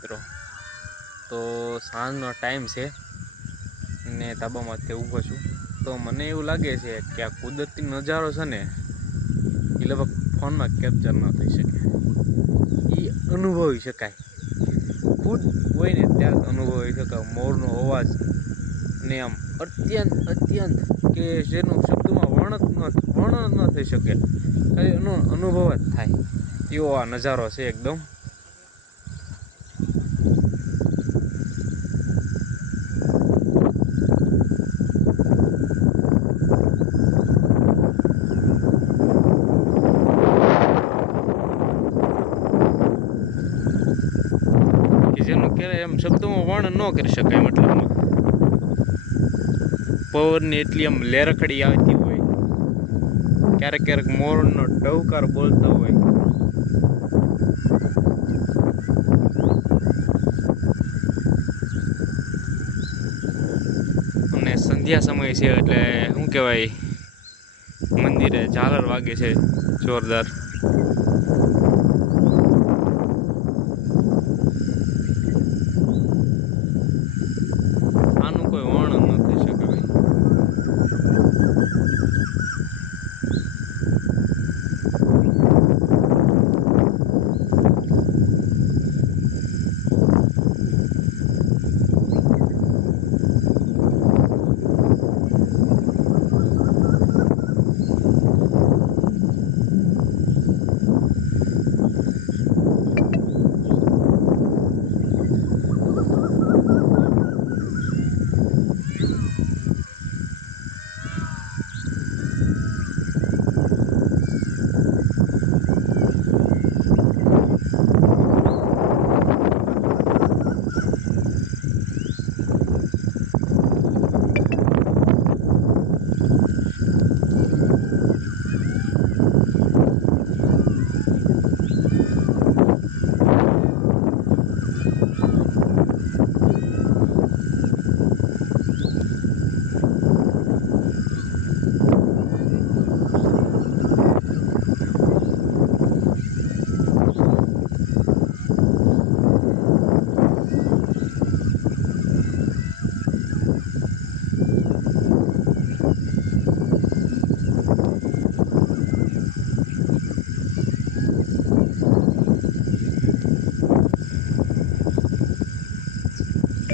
મિત્રો તો સાંજનો ટાઈમ છે ને ધાબામાંથી ઊભો છું તો મને એવું લાગે છે કે આ કુદરતી નજારો છે ને એ લગભગ ફોનમાં કેપ્ચર ન થઈ શકે, એ અનુભવી શકાય, ખુદ હોય ને ત્યારે અનુભવી શકાય. મોરનો અવાજ ને આમ અત્યંત કે જેનું શબ્દમાં વર્ણન ન થઈ શકે, એનો અનુભવ જ થાય એવો આ નજારો છે એકદમ. જેનું કહેવાય એમ શબ્દોમાં વર્ણન ન કરી શકાય. મતલબમાં પવનની એટલી આમ લેરખડી આવતી હોય, ક્યારેક મોરનો ટહુકાર બોલતો હોય. અને સંધ્યા સમય છે એટલે શું કહેવાય, મંદિરે ઝાલર વાગે છે જોરદાર.